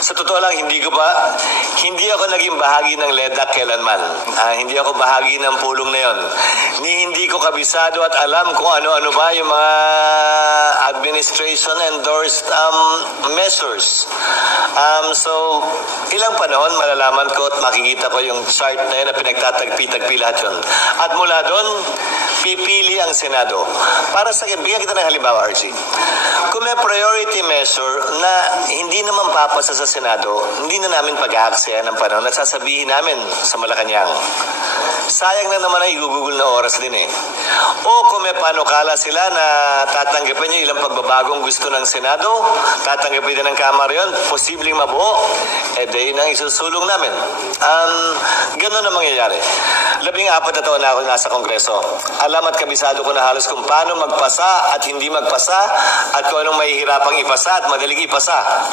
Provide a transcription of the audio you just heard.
Sa totoo lang, hindi ako naging bahagi ng LEDAC kailanman. Hindi ako bahagi ng pulong na yon. Hindi ko kabisado at alam kung ano-ano ba yung mga administration endorsed measures. So, ilang panahon malalaman ko at makikita ko yung chart na yun na pinagtatagpi-tagpi lahat yun. At mula doon, pipili ang Senado. Para sa akin, bigyan kita ng halimbawa, Archie. Kung may priority measure na hindi naman papasa sa Senado, hindi na namin pag-aaksayan ng panahon at sasabihin namin sa Malacanang. Sayang na naman ang igugugol na oras din eh. O kung may panukala sila na tatanggapin niyo ilang pagbabagong gusto ng Senado, tatanggapin din ng Kamara yun, posibleng mabuo, yun ang isusulong namin. Ganun ang mangyayari. 14 na taon na ako nasa Kongreso. Alam at kabisado ko na halos kung paano magpasa at hindi magpasa at kung anong mahihirapang ipasa at madaling ipasa.